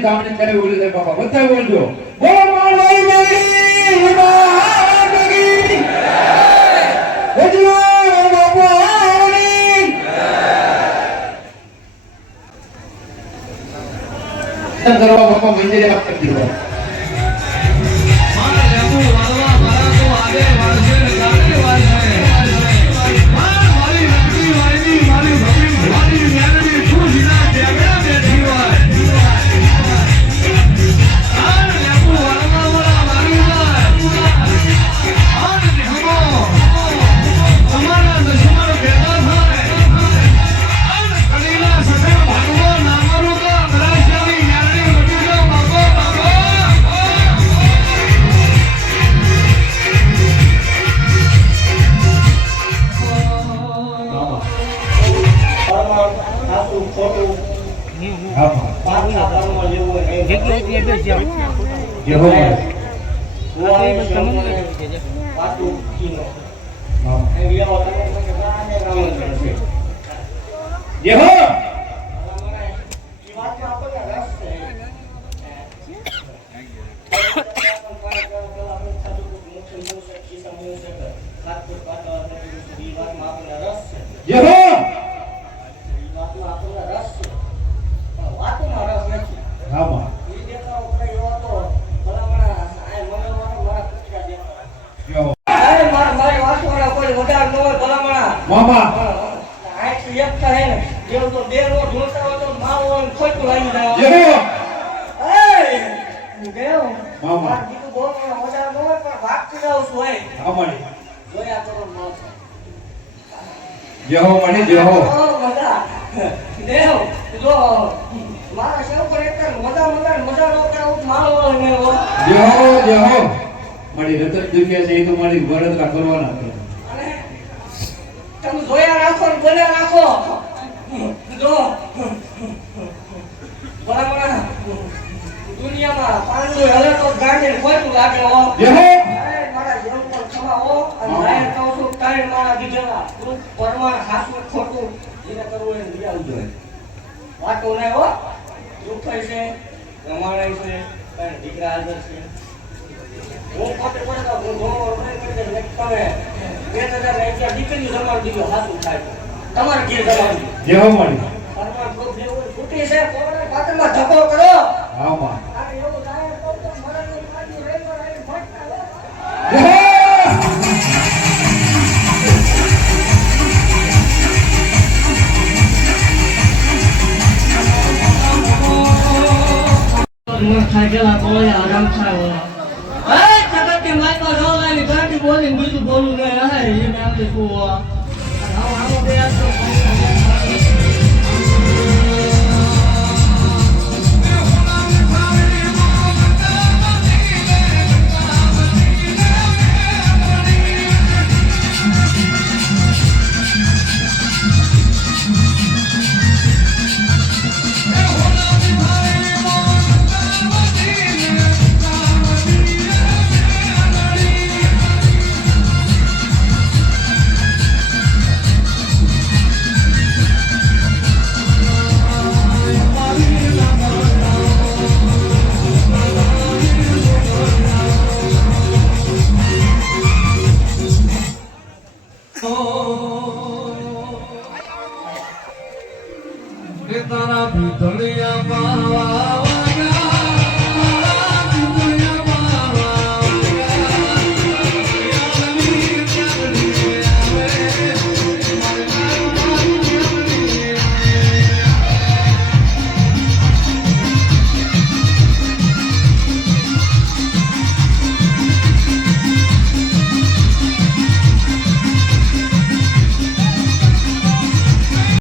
બધી કામની કરે ઓલી લે બાપા બધા બોલજો બોલો માળવાઈ મેરી માગી વજલો બાપાની કરવા બાપા મંદિરે આપ કરી દીધો મારા લેબુ વાળવા મારા તો આગે વાળશે ને ગાડી વાળશે મારી નકડી વાળી મારી ભગી મારી મેરડી ખુશીના દેગડા બેઠી હોય આ લેબુ વાળવા વાળા મારી જાય આ નિહમો તમારા દુશ્મન ભેગા થાય આ કલીલા સકે ભાગવો નામરો તો અંગ્રાશાની મેરડી મટી ગયો બાબો બાબો તારા ભીતળિયા પાવા